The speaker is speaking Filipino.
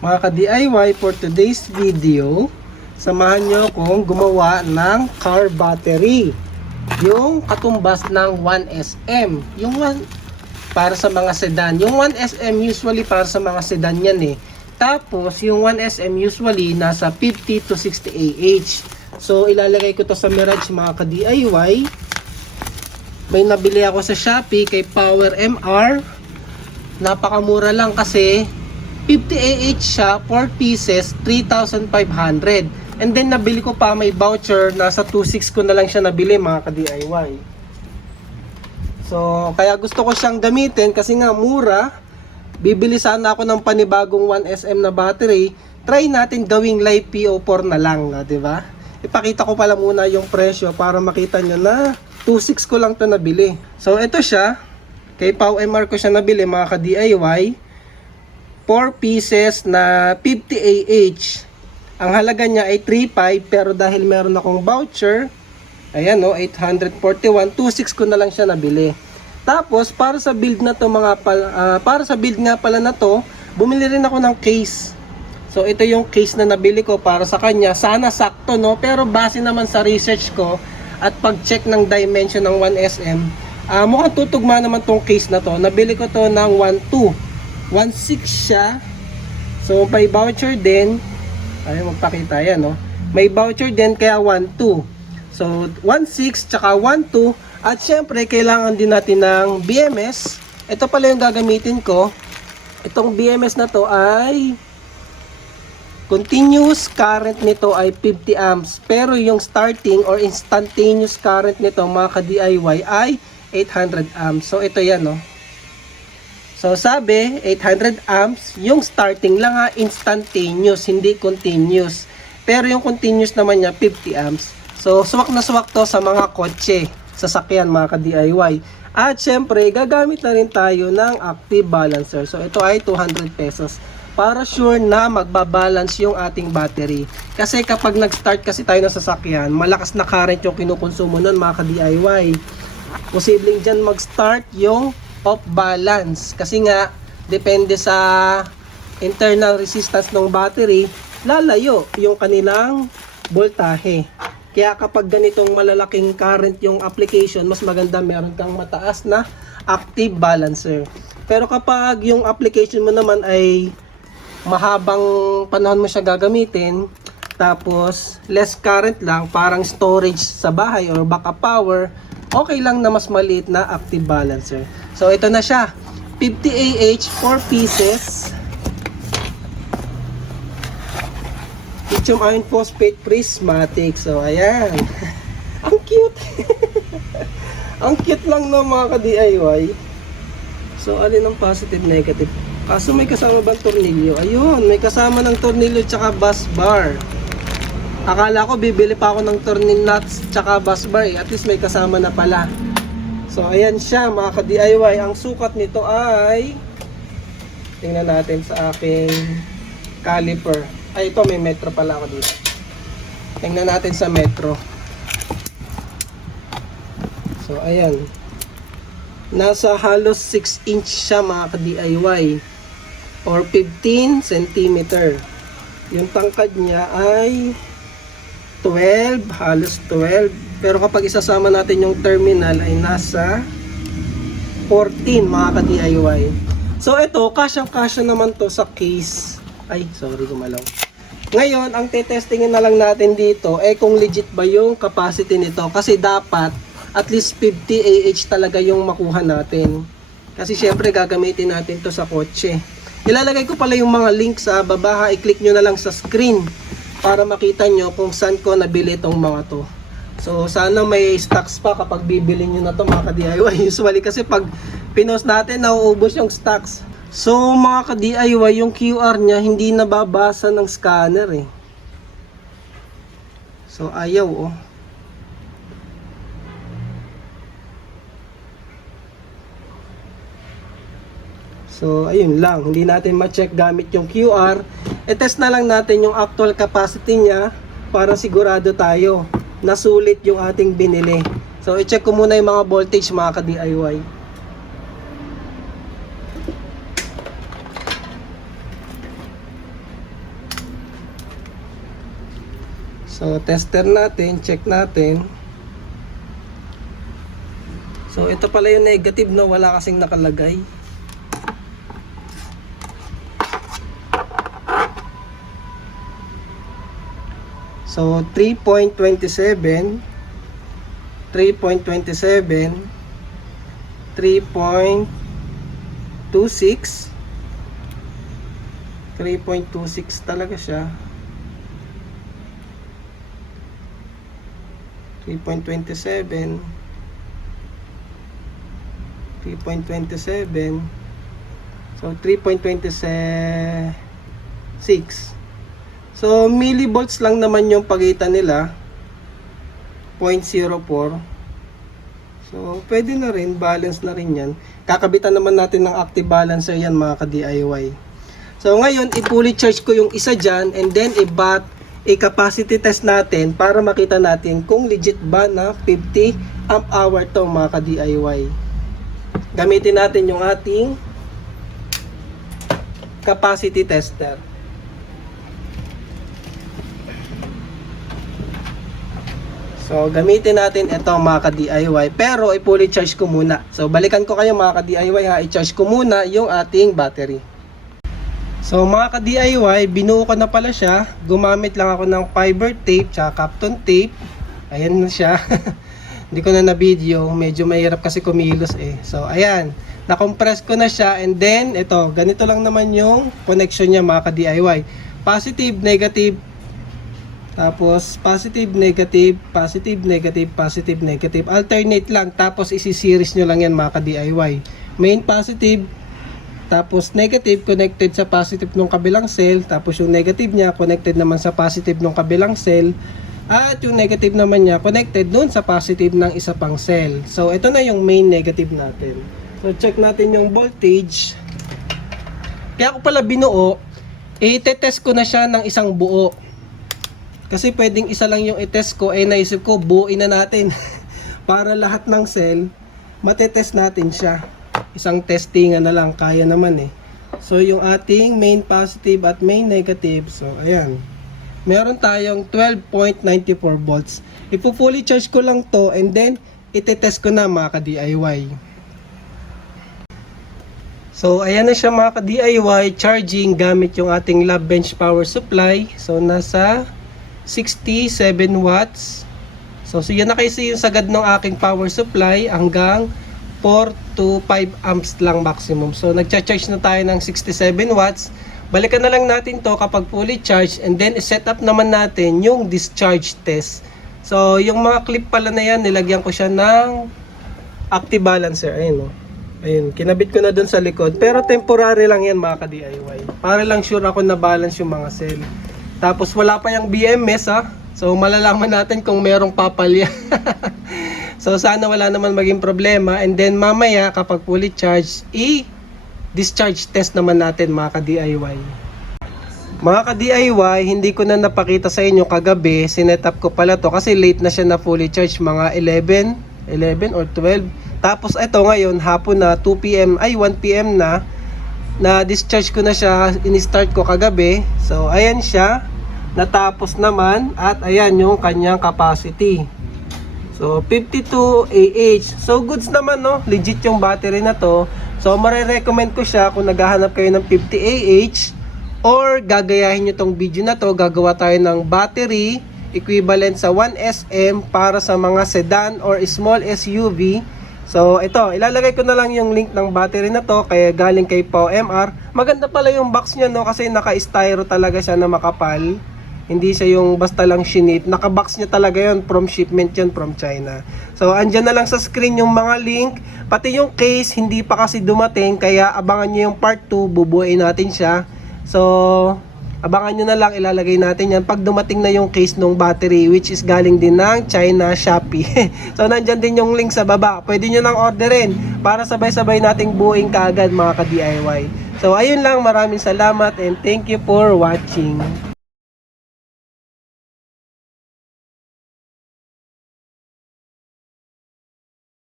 Mga ka-DIY, for today's video, samahan nyo akong gumawa ng car battery. Yung katumbas ng 1SM. Yung 1 para sa mga sedan. Yung 1SM usually para sa mga sedan yan eh. Tapos yung 1SM usually nasa 50 to 60 AH. So ilalagay ko to sa Mirage mga ka-DIY. May nabili ako sa Shopee kay Power MR. Napakamura lang kasi 50 AH siya, 4 pieces, 3,500. And then nabili ko pa, may voucher, nasa 2,600 ko na lang siya nabili mga ka-DIY. So, kaya gusto ko siyang gamitin kasi nga mura. Bibili sana ako ng panibagong 1SM na battery. Try natin gawing live PO4 na lang, di ba? Ipakita ko pala muna yung presyo para makita nyo na 2,600 ko lang to nabili. So, ito siya. Kay Pau MR ko siya nabili mga ka-DIY. 4 pieces na 50 AH. Ang halaga niya ay 3,500 pero dahil meron akong voucher, ayan no, 841, 2,600 ko na lang siya nabili. Tapos para sa build na to para sa build nga pala na to, bumili rin ako ng case. So ito yung case na nabili ko para sa kanya. Sana sakto no, pero base naman sa research ko at pag-check ng dimension ng 1SM, mukhang tutugma naman tong case na to. Nabili ko to ng 1,200. 1,600 siya. So may voucher din. Ay magpakita yan no. May voucher din kaya 1,200. So 1,600 tsaka 1,200. At syempre kailangan din natin ng BMS. Ito pala yung gagamitin ko. Itong BMS na to ay continuous current nito ay 50 amps. Pero yung starting or instantaneous current nito mga ka-DIY ay 800 amps. So ito yan no. So sabi, 800 amps, yung starting lang ha, instantaneous, hindi continuous. Pero yung continuous naman niya, 50 amps. So suwak na suwak to sa mga kotse, sasakyan mga ka-DIY. At syempre, gagamit na rin tayo ng active balancer. So ito ay 200 pesos. Para sure na magbabalance yung ating battery. Kasi kapag nag-start kasi tayo ng sasakyan, malakas na current yung kinukonsumo nun mga ka-DIY. Posibleng dyan mag-start yung off balance kasi nga depende sa internal resistance ng battery, lalayo yung kanilang voltahe. Kaya kapag ganitong malalaking current yung application, mas maganda meron kang mataas na active balancer. Pero kapag yung application mo naman ay mahabang panahon mo siya gagamitin, tapos less current lang, parang storage sa bahay or backup power, okay lang na mas maliit na active balancer. So ito na siya, 50 AH, 4 pieces, lithium iron phosphate prismatic. So ayan, ang cute. Ang cute lang no mga ka-DIY. So alin ang positive, negative? Kaso may kasama bang tornilyo? Ayun, may kasama ng tornilyo tsaka bus bar. Akala ko bibili pa ako ng tornilyo nuts tsaka bus bar eh. At least may kasama na pala. So ayan siya mga ka-DIY. Ang sukat nito ay, tingnan natin sa aking caliper. Ay ito, may metro pala ako dito. Tingnan natin sa metro. So ayan, nasa halos 6 inch siya mga ka-DIY, or 15 cm. Yung tangkad niya ay 12, halos 12. Pero kapag isasama natin yung terminal ay nasa 14 mga ka-DIY. So ito, kasyang-kasya naman to sa case. Ay, sorry gumalaw. Ngayon, ang tetestingin na lang natin dito kung legit ba yung capacity nito. Kasi dapat at least 50 AH talaga yung makuha natin. Kasi syempre gagamitin natin to sa kotse. Ilalagay ko pala yung mga link sa baba. I-click nyo na lang sa screen para makita nyo kung saan ko nabili itong mga to. So sana may stocks pa kapag bibili nyo na to mga ka-DIY. Usually kasi pag pinost natin, nauubos yung stocks. So mga ka-DIY, yung QR nya hindi nababasa ng scanner eh. So ayaw oh. So ayun lang, hindi natin ma-check gamit yung QR. I-test na lang natin yung actual capacity niya para sigurado tayo na sulit yung ating binili. So i-check ko muna yung mga voltage mga ka-DIY. So, tester natin, check natin. So, ito pala yung negative, no? Wala kasing nakalagay. So, 3.27, 3.27, 3.26, 3.26 talaga siya. 3.27, 3.27, so 3.26. So millivolts lang naman yung pagitan nila, 0.04. So pwede na rin, balance na rin yan. Kakabitan naman natin ng active balancer yan mga ka-DIY. So ngayon, i-fully charge ko yung isa dyan, and then i-capacity test natin para makita natin kung legit ba na 50 amp hour to mga ka-DIY. Gamitin natin yung ating capacity tester. So gamitin natin ito mga ka-DIY, pero i-fully charge ko muna. So balikan ko kayo mga ka-DIY ha, i-charge ko muna yung ating battery. So mga ka-DIY, binuo ko na pala siya. Gumamit lang ako ng fiber tape tsaka Kapton tape. Ayan na siya. Hindi ko na na-video, medyo mahirap kasi kumilos eh. So ayan, na-compress ko na siya, and then ito, ganito lang naman yung connection niya mga ka-DIY. Positive, negative, tapos positive, negative, positive, negative, positive, negative. Alternate lang, tapos isi-series nyo lang yan mga ka-DIY. Main positive, tapos negative connected sa positive ng kabilang cell, tapos yung negative niya connected naman sa positive ng kabilang cell, at yung negative naman niya connected doon sa positive ng isa pang cell. So ito na yung main negative natin. So check natin yung voltage. Kaya ako pala binuo, i-test ko na siya ng isang buo. Kasi pwedeng isa lang yung i-test ko, naisip ko buuin na natin. Para lahat ng cell, matetest natin siya. Isang testingan na lang, kaya naman eh. So yung ating main positive at main negative, so ayan. Meron tayong 12.94 volts. Ipo-fully charge ko lang to, and then itetest ko na mga ka-DIY. So ayan na siya mga ka-DIY, charging gamit yung ating lab bench power supply. So nasa 67 watts. So yan na kasi yung sagad ng aking power supply, hanggang 4 to 5 amps lang maximum. So nagcha-charge na tayo ng 67 watts. Balikan na lang natin to kapag fully charged, and then i-set up naman natin yung discharge test. So yung mga clip pala na yan, nilagyan ko siya ng active balancer. Ayun, ayun, kinabit ko na dun sa likod, pero temporary lang yan mga ka-DIY, para lang sure ako na balance yung mga cell. Tapos wala pa yung BMS ha, so malalaman natin kung merong papalya. So sana wala naman maging problema, and then mamaya kapag fully charged, discharge test naman natin mga ka-DIY. Mga ka-DIY, hindi ko na napakita sa inyo kagabi, sinet up ko pala to kasi late na siya na fully charge, mga 11 or 12. Tapos ito ngayon, hapon na, 1 PM na discharge ko na siya, in-start ko kagabi. So ayan siya, natapos naman, at ayan yung kanyang capacity. So 52 AH. So goods naman no, legit yung battery na to. So marirecommend ko siya kung naghahanap kayo ng 50 AH, or gagayahin nyo tong video na to, gagawa tayo ng battery equivalent sa 1SM para sa mga sedan or small SUV. So ito, ilalagay ko na lang yung link ng battery na to, kaya galing kay POMR. Maganda pala yung box niya no, kasi naka-styro talaga siya na makapal. Hindi siya yung basta lang shinip. Naka-box niya talaga yon, from shipment yan from China. So andyan na lang sa screen yung mga link. Pati yung case, hindi pa kasi dumating, kaya abangan nyo yung part 2, bubuuin natin siya. So abangan nyo na lang, ilalagay natin yan pag dumating na yung case ng battery, which is galing din ng China, Shopee. So nandyan din yung link sa baba, pwede nyo nang orderin para sabay-sabay nating buuin kaagad mga ka-DIY. So ayun lang, maraming salamat and thank you for watching.